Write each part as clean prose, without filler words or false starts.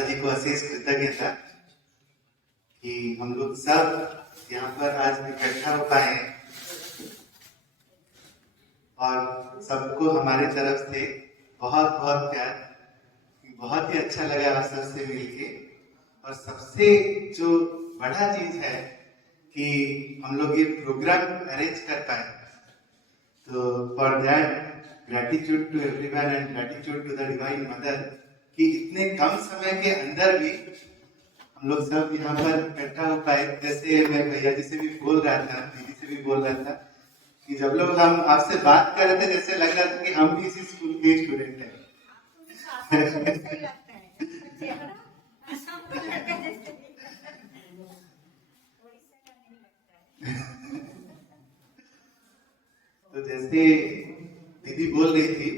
माता जी को अशेष कृतज्ञता कि हम लोग सब यहाँ पर आज इकट्ठा हो पाए और सबको हमारे तरफ से बहुत बहुत प्यार। बहुत ही अच्छा लगा आप सबसे मिलके। और सबसे जो बड़ा चीज है कि हम लोग ये प्रोग्राम अरेंज कर पाए, तो for that gratitude to everyone and gratitude to the divine mother कि इतने कम समय के अंदर भी हम लोग सब यहाँ पर इकट्ठा हो पाए। जैसे मैं भैया जी से भी बोल रहा था, दीदी से भी बोल रहा था कि जब लोग हम आपसे बात कर रहे थे जैसे लग रहा था कि हम भी इसी स्कूल के स्टूडेंट हैं। तो जैसे दीदी बोल रही थी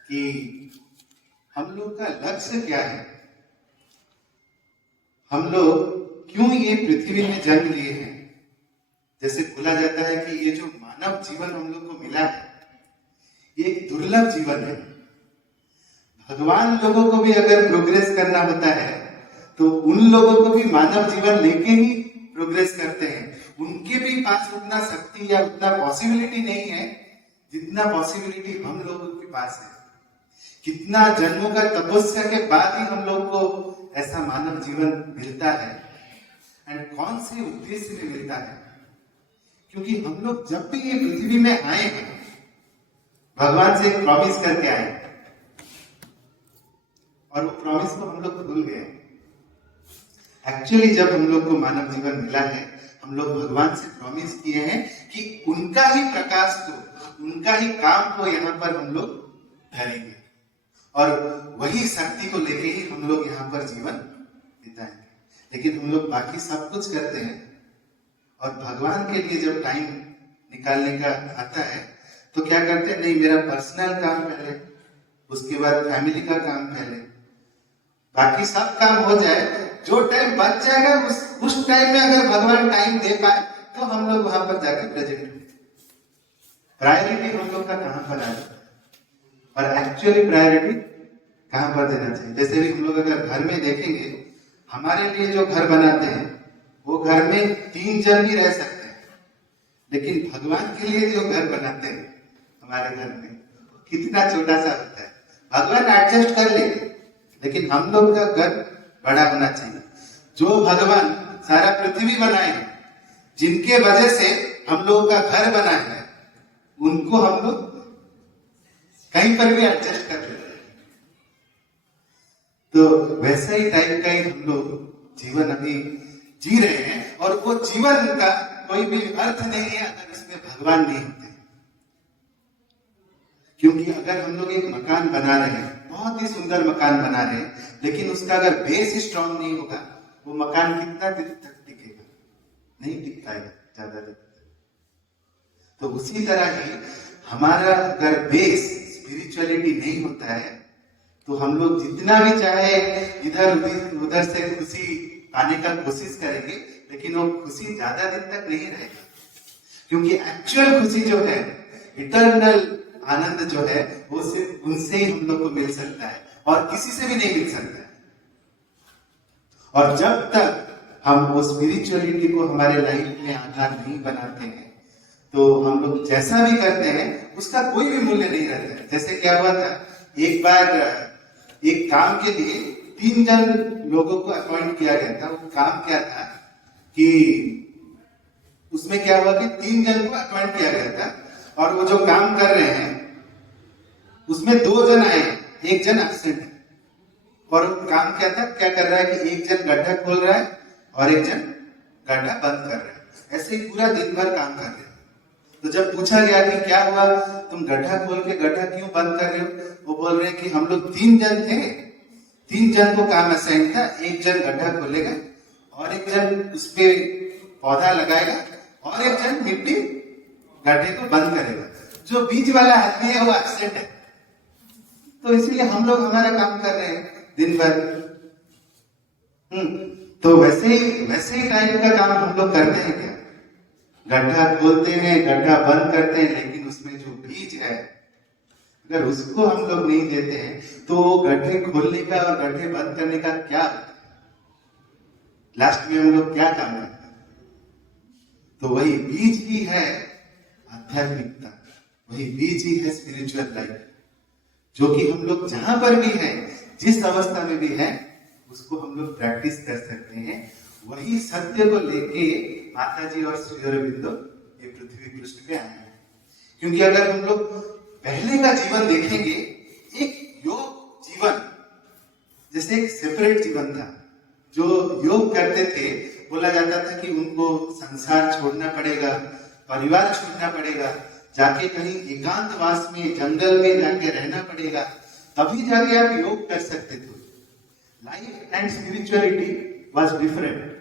कि हम लोग का लक्ष्य क्या है, हम लोग क्यों ये पृथ्वी में जन्म लिए हैं। जैसे बोला जाता है कि ये जो मानव जीवन हम लोग को मिला है ये एक दुर्लभ जीवन है। भगवान लोगों को भी अगर प्रोग्रेस करना होता है तो उन लोगों को भी मानव जीवन लेके ही प्रोग्रेस करते हैं। उनके भी पास उतना शक्ति या उतना पॉसिबिलिटी नहीं है जितना पॉसिबिलिटी हम लोगों के पास है। कितना जन्मों का तपस्या के बाद ही हम लोग को ऐसा मानव जीवन मिलता है एंड कौन से उद्देश्य में मिलता है। क्योंकि हम लोग जब भी ये पृथ्वी में आए हैं भगवान से एक प्रॉमिस करके आए और वो प्रॉमिस को हम लोग भूल गए। एक्चुअली जब हम लोग को मानव जीवन मिला है हम लोग भगवान से प्रॉमिस किए हैं कि उनका ही प्रकाश को, उनका ही काम को यहाँ पर हम लोग धरेंगे और वही शक्ति को लेके ही हम लोग यहाँ पर जीवन बिताएंगे। लेकिन हम लोग बाकी सब कुछ करते हैं और भगवान के लिए जब टाइम निकालने का आता है तो क्या करते हैं, नहीं मेरा पर्सनल काम पहले, उसके बाद फैमिली का काम पहले, बाकी सब काम हो जाए, जो टाइम बच जाएगा उस टाइम में अगर भगवान टाइम दे पाए तो हम लोग वहां पर जाकर प्रेजेंट होते। प्रायोरिटी हम लोग का कहां पर आ जाता है और एक्चुअली प्रायोरिटी कहां पर देना चाहिए। जैसे भी हम लोग अगर घर में देखेंगे, हमारे लिए जो घर बनाते हैं वो घर में 3 जन भी रह सकते हैं, लेकिन भगवान के लिए जो घर बनाते हैं हमारे घर में कितना छोटा सा होता है। भगवान एडजस्ट कर लेंगे लेकिन हम लोग का घर बड़ा होना चाहिए। जो भगवान सारा पृथ्वी बनाए हैं, जिनके वजह से हम लोग का घर बना है, उनको हम लोग कहीं पर भी एडजस्ट कर लेते हैं। तो वैसा ही टाइप का ही हम लोग जीवन अभी जी रहे हैं और वो जीवन का कोई भी अर्थ नहीं है अगर उसमें भगवान नहीं होते। क्योंकि अगर हम लोग एक मकान बना रहे हैं, बहुत ही सुंदर मकान बना रहे हैं, लेकिन उसका अगर बेस स्ट्रांग नहीं होगा वो मकान कितना दिन तक टिकेगा, नहीं टिकता है ज्यादा दिन। तो उसी तरह ही हमारा अगर बेस स्पिरिचुअलिटी नहीं होता है तो हम लोग जितना भी चाहे इधर उधर से खुशी पाने का कोशिश करेंगे लेकिन वो खुशी ज्यादा दिन तक नहीं रहेगा। क्योंकि एक्चुअल खुशी जो है, इटर्नल आनंद जो है, वो सिर्फ उनसे ही हम लोग को मिल सकता है और किसी से भी नहीं मिल सकता है। और जब तक हम वो स्पिरिचुअलिटी को हमारे लाइफ में आधार नहीं बनाते हैं तो हम लोग जैसा भी करते हैं उसका कोई भी मूल्य नहीं रहता है। जैसे क्या हुआ था, एक बार एक काम के लिए 3 जन लोगों को अपॉइंट किया गया था। वो काम क्या था कि उसमें क्या हुआ कि 3 जन को अपॉइंट किया गया था और वो जो काम कर रहे हैं उसमें 2 जन आए, 1 जन एब्सेंट है। और काम क्या था, क्या कर रहा है कि 1 जन गड्ढा खोल रहा है और 1 जन गड्ढा बंद कर रहा है। ऐसे ही पूरा दिन भर काम कर रहे हैं। तो जब पूछा गया कि क्या हुआ, तुम गड्ढा खोल के गड्ढा क्यों बंद कर रहे हो, वो बोल रहे हैं कि हम लोग 3 जन थे, 3 जन को काम असाइन था, 1 जन गड्ढा खोलेगा और 1 जन उस पे पौधा लगाएगा और 1 जन मिट्टी गड्ढे को बंद करेगा। जो बीच वाला आदमी है वो एब्सेंट है। तो इसलिए हम लोग हमारा काम कर रहे हैं दिन भर। तो वैसे ही टाइप का काम हम लोग करते हैं क्या, गड्ढा खोलते हैं, गड्ढा बंद करते हैं, लेकिन उसमें जो बीज है अगर उसको हम लोग नहीं देते हैं तो गड्ढे खोलने का और गड्ढे बंद करने का क्या, लास्ट में हम लोग क्या काम करते हैं? तो वही बीज ही है आध्यात्मिकता, वही बीज ही है स्पिरिचुअल लाइफ, जो कि हम लोग जहां पर भी हैं, जिस अवस्था में भी हैं, उसको हम लोग प्रैक्टिस कर सकते हैं। वही सत्य को लेके माता जी और श्री अरविंदो ये पृथ्वी पृष्ठ पे आए हैं। क्योंकि अगर हम लोग पहले का जीवन देखेंगे, एक योग जीवन जैसे एक सेपरेट जीवन था। जो योग करते थे, बोला जाता था कि उनको संसार छोड़ना पड़ेगा, परिवार छोड़ना पड़ेगा, जाके कहीं एकांतवास में जंगल में जाके रहना पड़ेगा, तभी जाके आप योग कर सकते थे। Life and spirituality was different.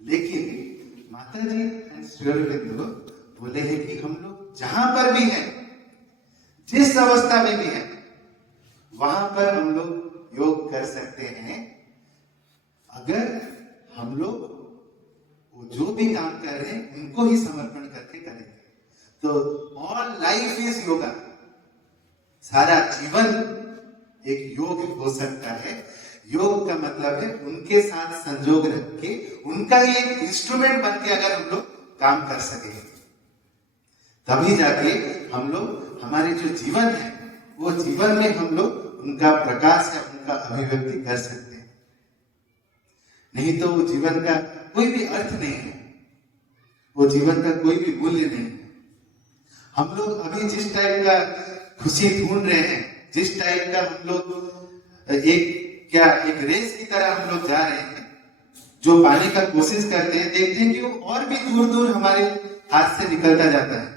लेकिन माता जी एंड श्री अरविंदो बोले हैं कि हम लोग जहां पर भी हैं, जिस अवस्था में भी हैं, वहां पर हम लोग योग कर सकते हैं, अगर हम लोग वो जो भी काम कर रहे हैं उनको ही समर्पण करके करेंगे। तो ऑल लाइफ इज योगा, सारा जीवन एक योग हो सकता है। योग का मतलब है उनके साथ संजोग रख के, उनका ही एक इंस्ट्रूमेंट बन के अगर हम लोग काम कर सके, तभी जाके हम लोग हमारे जो जीवन है, वो जीवन में हम लोग उनका प्रकाश या उनका अभिव्यक्ति कर सकते हैं। नहीं तो वो जीवन का कोई भी अर्थ नहीं है, वो जीवन का कोई भी मूल्य नहीं है। हम लोग अभी जिस टाइप का खुशी ढूंढ रहे हैं, जिस टाइप का हम लोग एक रेस की तरह हम लोग जा रहे हैं, जो पाने का कोशिश करते हैं, देखते हैं कि वो और भी दूर दूर हमारे हाथ से निकलता जाता है।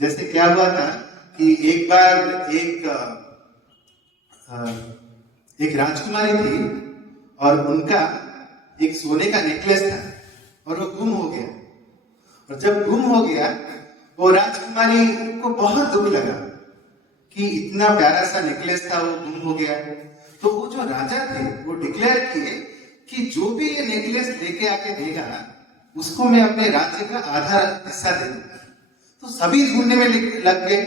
जैसे क्या हुआ था कि एक बार एक राजकुमारी थी और उनका एक सोने का नेकलेस था और वो गुम हो गया। और जब गुम हो गया, वो राजकुमारी को बहुत दुख लगा कि इतना प्यारा सा नेकलेस था, वो गुम हो गया। तो वो जो राजा थे, वो डिक्लेयर किए कि जो भी ये नेकलेस लेके आके देगा, उसको मैं अपने राज्य का आधा हिस्सा दे दूंगा। तो सभी ढूंढने में लग गए।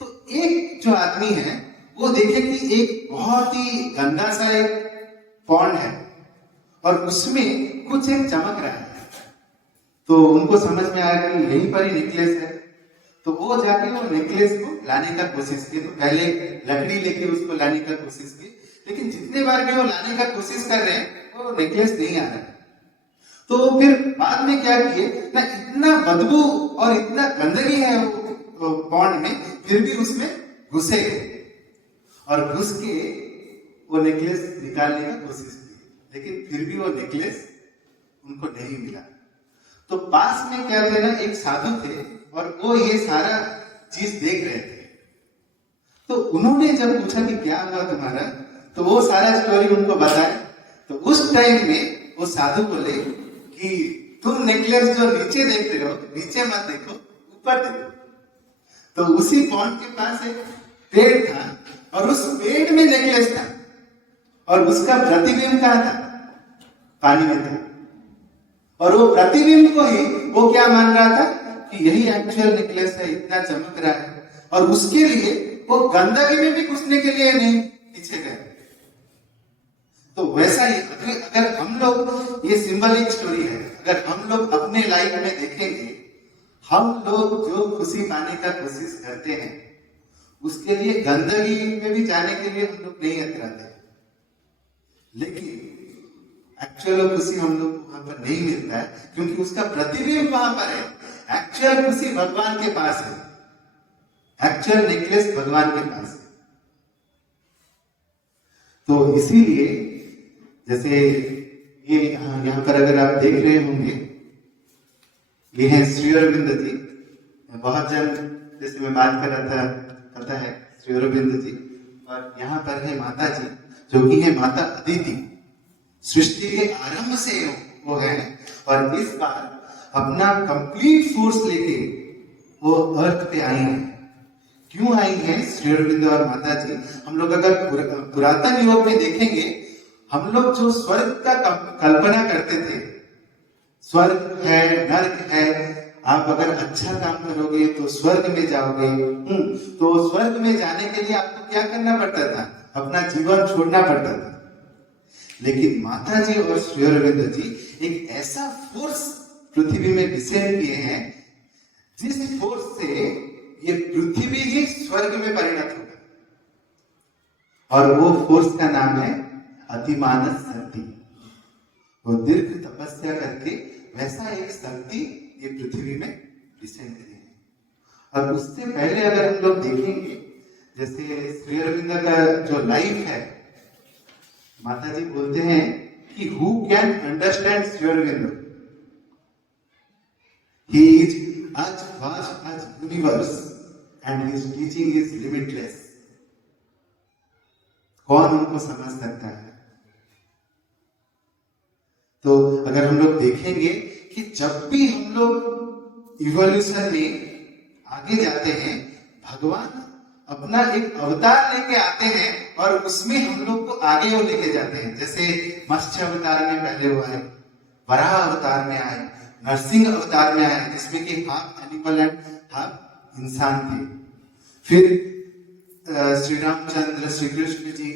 तो एक जो आदमी है, वो देखे कि एक बहुत ही गंदा सा एक पॉन्ड है और उसमें कुछ एक चमक रहा है। तो उनको समझ में आया कि यहीं पर ही नेकलेस है। तो वो जाके वो नेकलेस को लाने का कोशिश की। तो पहले लकड़ी लेके उसको लाने का कोशिश की, लेकिन जितने बार भी वो लाने का कोशिश कर रहे हैं, वो नेकलेस नहीं आ रहा है। तो फिर बाद में क्या किए ना, इतना बदबू और इतना गंदगी है वो पॉन्ड में, फिर भी उसमें घुसे और घुस के वो नेकलेस निकालने का कोशिश की, लेकिन फिर भी वो नेकलेस उनको नहीं मिला। तो पास में क्या थे ना, एक साधु थे और वो ये सारा चीज देख रहे थे। तो उन्होंने जब पूछा कि क्या हुआ तुम्हारा, तो वो सारा स्टोरी उनको बताया। तो उस टाइम में वो साधु बोले कि तुम नेकलेस जो नीचे देख रहे हो, नीचे मत देखो, ऊपर देखो। तो उसी पॉन्ड के पास एक पेड़ था और उस पेड़ में नेकलेस था और उसका प्रतिबिंब कहाँ था? पानी में था। और वो प्रतिबिंब को ही वो क्या मान रहा था कि यही एक्चुअल नेकलेस है, इतना चमक रहा है। और उसके लिए वो गंदगी में भी घुसने के लिए नहीं पीछे गए। तो वैसा ही अगर हम लोग, ये सिंबलिक स्टोरी है, अगर हम लोग अपने लाइफ में देखेंगे, हम लोग जो खुशी पाने का कोशिश करते हैं, उसके लिए गंदगी में भी जाने के लिए हम लोग नहीं अतराते। लेकिन एक्चुअल खुशी हम लोग को वहां पर नहीं मिलता है, क्योंकि उसका प्रतिबिंब वहां पर है। एक्चुअल खुशी भगवान के पास है, एक्चुअल नेकलेस भगवान के पास है। तो इसीलिए जैसे ये यहाँ पर अगर आप देख रहे होंगे, ये है श्री अरविंद जी। बहुत जन, जैसे मैं बात कर रहा था, पता है श्री अरविंद जी। और यहाँ पर है माता जी, जो कि है माता अदिति। सृष्टि के आरंभ से वो है, और इस बार अपना कंप्लीट फोर्स लेके वो अर्थ पे आई है। क्यों आई है श्री अरविंद और माता जी? हम लोग अगर पुरातन योग में देखेंगे, हम लोग जो स्वर्ग का कल्पना करते थे, स्वर्ग है, नर्क है, आप अगर अच्छा काम करोगे तो स्वर्ग में जाओगे। तो स्वर्ग में जाने के लिए आपको क्या करना पड़ता था? अपना जीवन छोड़ना पड़ता था। लेकिन माता जी और श्री अरविंद जी एक ऐसा फोर्स पृथ्वी में डिसेंड किए हैं जिस फोर्स से ये पृथ्वी ही स्वर्ग में परिणत होगा, और वो फोर्स का नाम है अतिमानस शक्ति। वो दीर्घ तपस्या करके वैसा एक शक्ति ये पृथ्वी में डिसेंड किए हैं। और उससे पहले अगर हम लोग देखेंगे, जैसे श्री अरविंद का जो लाइफ है, माता जी बोलते हैं कि who can understand Shri Aurobindo, he is as vast as universe and his teaching is limitless। कौन उनको समझ सकता है? तो अगर हम लोग देखेंगे कि जब भी हम लोग इवोल्यूशन में आगे जाते हैं, भगवान अपना एक अवतार लेके आते हैं और उसमें हम लोग को आगे वो लेके जाते हैं। जैसे मत्स्य अवतार में पहले हुआ है, वराह अवतार में आए, नरसिंह अवतार में आए, जिसमें कि हाफ एनिमल एंड हाफ इंसान थे। फिर श्री रामचंद्र, श्री कृष्ण जी,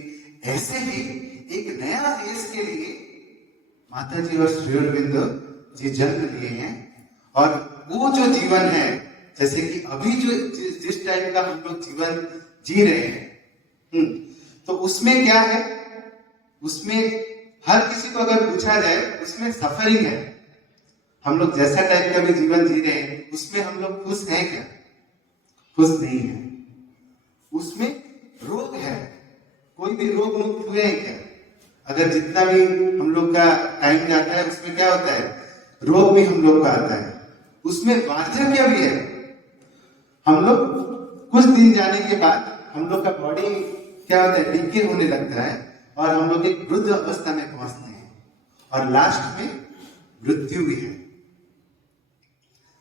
ऐसे ही एक नया देश के लिए माता जी और श्री अरविंद जी जन्म लिए हैं। और वो जो जीवन है, जैसे कि अभी जो जिस टाइप का हम लोग जीवन जी रहे हैं, तो उसमें क्या है? उसमें हर किसी को अगर पूछा जाए, उसमें सफरिंग है। हम लोग जैसा टाइप का भी जीवन जी रहे हैं, उसमें हम लोग खुश हैं क्या? खुश नहीं है। उसमें रोग है, कोई भी रोग मुक्त हुए हैं क्या? अगर जितना भी हम लोग का टाइम जाता है, उसमें क्या होता है? रोग भी हम लोग का आता है। उसमें वार्धक्य भी है। हम लोग कुछ दिन जाने के बाद हम लोग का बॉडी क्या होता है? डिके होने लगता है और हम लोग एक वृद्ध अवस्था में पहुंचते हैं, और लास्ट में मृत्यु भी है।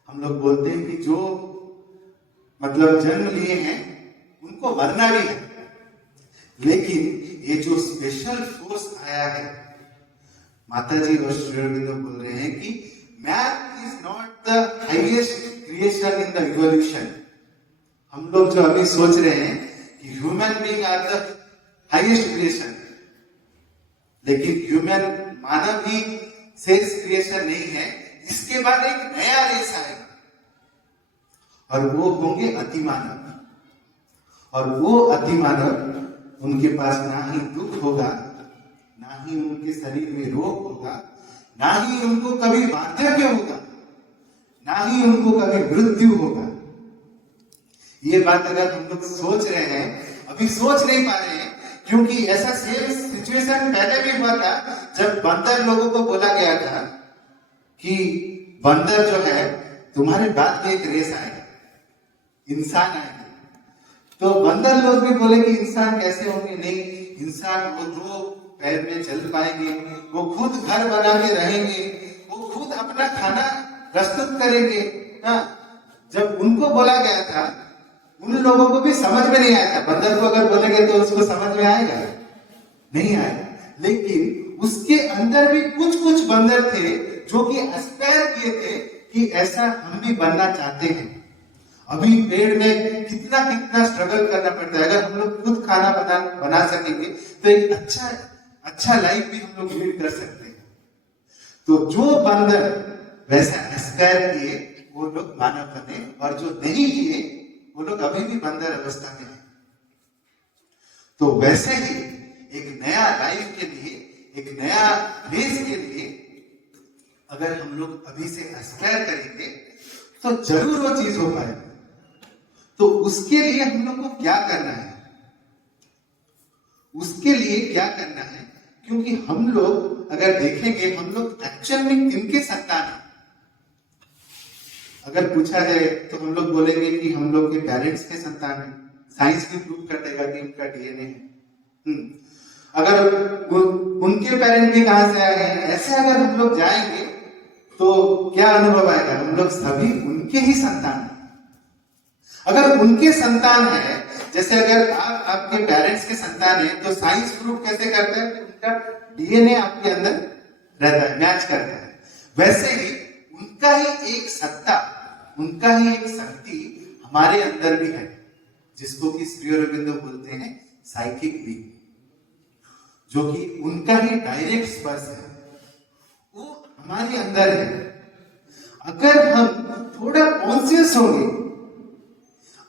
हम लोग बोलते हैं कि जो मतलब जन्म लिए हैं उनको मरना भी है, लेकिन ये जो स्पेशल फोर्स आया है, माता जी और श्री अरविंद बोल रहे हैं कि man is not the highest creation in the evolution. हम लोग जो अभी सोच रहे हैं कि human being are the highest creation, लेकिन ह्यूमन मानव ही शेष क्रिएशन नहीं है। इसके बाद एक नया रेस आएगा और वो होंगे अतिमानव। और वो अतिमानव, उनके पास ना ही दुख होगा, ना ही उनके शरीर में रोग होगा, ना ही उनको कभी वार्धक्य होगा, ना ही उनको कभी मृत्यु होगा। ये बात अगर हम लोग सोच रहे हैं, अभी सोच नहीं पा रहे हैं, क्योंकि ऐसा सेम सिचुएशन पहले भी हुआ था जब बंदर लोगों को बोला गया था कि बंदर जो है तुम्हारे बाद में एक रेस आएगा, इंसान आएगा। तो बंदर लोग भी बोले कि इंसान कैसे होंगे? नहीं, इंसान वो दो पैर में चल पाएंगे, वो खुद घर बना के रहेंगे, वो खुद अपना खाना प्रस्तुत करेंगे। जब उनको बोला गया था, उन लोगों को भी समझ में नहीं आया था। बंदर को अगर बोलेंगे तो उसको समझ में आएगा? नहीं आएगा। लेकिन उसके अंदर भी कुछ कुछ बंदर थे जो कि एस्पायर किए थे कि ऐसा हम भी बनना चाहते हैं। अभी पेड़ में कितना कितना स्ट्रगल करना पड़ता है। अगर हम लोग खुद खाना बना सकेंगे तो एक अच्छा लाइफ भी हम लोग लीड कर सकते हैं। तो जो बंदर वैसा एस्पायर किए वो लोग मानव बने, और जो नहीं किए वो लोग अभी भी बंदर अवस्था में हैं। तो वैसे ही एक नया लाइफ के लिए, एक नया रेस के लिए अगर हम लोग अभी से एस्पायर करेंगे तो जरूर वो चीज हो पाएगी। तो उसके लिए हम लोग को क्या करना है? उसके लिए क्या करना है? क्योंकि हम लोग अगर देखेंगे, हम लोग एक्चुअल में किनके संतान हैं? अगर पूछा जाए तो हम लोग बोलेंगे कि हम लोग के पेरेंट्स के संतान हैं। साइंस भी प्रूव कर देगा कि उनका डीएनए है। अगर उनके पेरेंट भी कहां से आए हैं, ऐसे अगर हम लोग जाएंगे तो क्या अनुभव आएगा? हम लोग सभी उनके ही संतान हैं। अगर उनके संतान है, जैसे अगर आप आपके पेरेंट्स के संतान है, तो साइंस प्रूव कैसे करता है कि उनका डीएनए आपके अंदर रहता है, मैच करता है। वैसे ही उनका ही एक सत्ता उनका ही एक शक्ति हमारे अंदर भी है, जिसको कि श्री अरविंदो बोलते हैं साइकिक बीइंग, जो कि उनका ही डायरेक्ट स्पर्श है, वो हमारे अंदर है। अगर हम थोड़ा कॉन्शियस होंगे,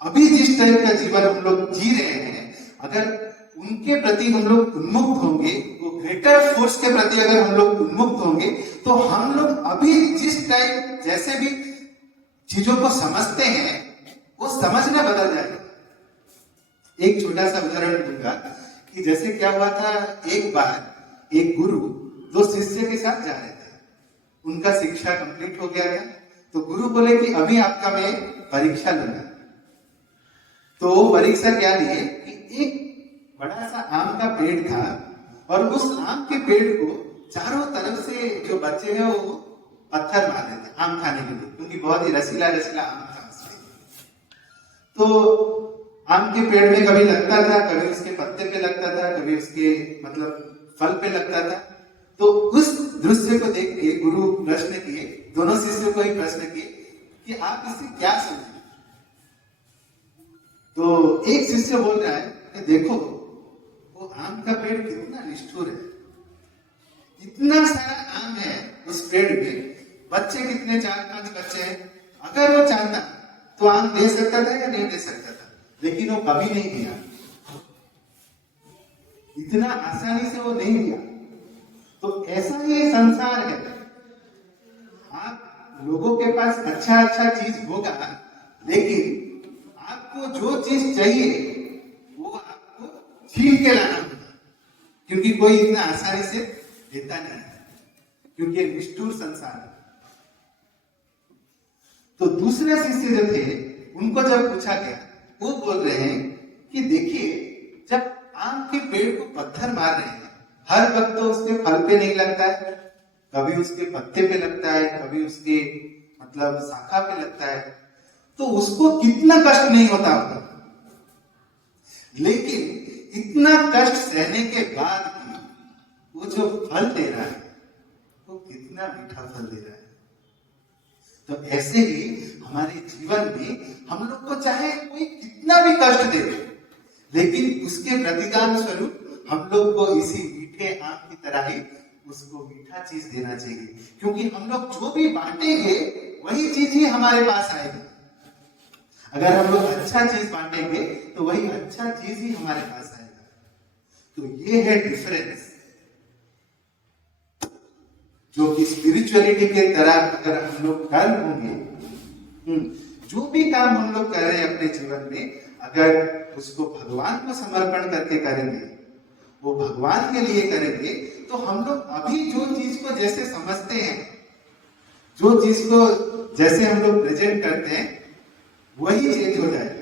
अभी जिस टाइप का जीवन हम लोग जी रहे हैं, अगर उनके प्रति हम लोग उन्मुक्त होंगे, वो ग्रेटर फोर्स के प्रति अगर हम लोग उन्मुक्त होंगे, तो हम लोग अभी जिस टाइप जैसे भी चीजों को समझते हैं, वो समझना बदल जाएगा। एक छोटा सा उदाहरण दूंगा कि जैसे क्या हुआ था, एक बार एक गुरु दो शिष्य के साथ जा रहे थे, उनका शिक्षा कंप्लीट हो गया था, तो गुरु बोले कि अभी आपका मैं परीक्षा लूंगा। तो परीक्षा क्या लिए कि एक बड़ा सा आम का पेड़ था, और उस आम के पेड़ को चारों तरफ से जो बच्चे हैं वो पत्थर मार रहे थे आम खाने के लिए, क्योंकि बहुत ही रसीला रसीला आम था उसमें। तो आम के पेड़ में कभी लगता था, कभी उसके पत्ते पे लगता था, कभी उसके मतलब फल पे लगता था। तो उस दृश्य को देख के गुरु प्रश्न किए, दोनों शिष्यों को ही प्रश्न किए कि आप इससे क्या समझे। तो एक शिष्य बोल रहा है कि देखो वो आम का पेड़ कितना निष्ठुर है, इतना सारा आम है उस पेड़ में, बच्चे कितने 4-5 बच्चे हैं, अगर वो चाहता तो आम दे सकता था या नहीं दे सकता था, लेकिन वो कभी नहीं दिया, इतना आसानी से वो नहीं दिया। तो ऐसा ही संसार है, आप लोगों के पास अच्छा अच्छा चीज होगा, लेकिन आपको जो चीज चाहिए वो आपको छीन के लाना होगा, क्योंकि कोई इतना आसानी से देता नहीं है, क्योंकि ये निष्ठुर संसार है। तो दूसरे शिष्य जो थे, उनको जब पूछा गया, वो बोल रहे हैं कि देखिए, जब आम के पेड़ को पत्थर मार रहे हैं, हर वक्त तो उसके फल पे नहीं लगता है, कभी उसके पत्ते पे लगता है, कभी उसके मतलब शाखा पे लगता है, तो उसको कितना कष्ट नहीं होता होगा। लेकिन इतना कष्ट सहने के बाद भी वो जो फल दे रहा है, वो कितना मीठा फल दे रहा है। तो ऐसे ही हमारे जीवन में हम लोग को चाहे कोई कितना भी कष्ट दे, लेकिन उसके प्रतिदान स्वरूप हम लोग को इसी मीठे आम की तरह ही उसको मीठा चीज देना चाहिए, क्योंकि हम लोग जो भी बांटेंगे वही चीज ही हमारे पास आएगी। अगर हम लोग अच्छा चीज बांटेंगे तो वही अच्छा चीज ही हमारे पास आएगा। तो ये है डिफरेंस, जो कि स्पिरिचुअलिटी के तरह अगर हम लोग कर होंगे, जो भी काम हम लोग कर रहे हैं अपने जीवन में, अगर उसको भगवान को समर्पण करके करेंगे, वो भगवान के लिए करेंगे, तो हम लोग अभी जो चीज को जैसे समझते हैं, जो चीज को जैसे हम लोग प्रेजेंट करते हैं, वही चेंज हो जाए।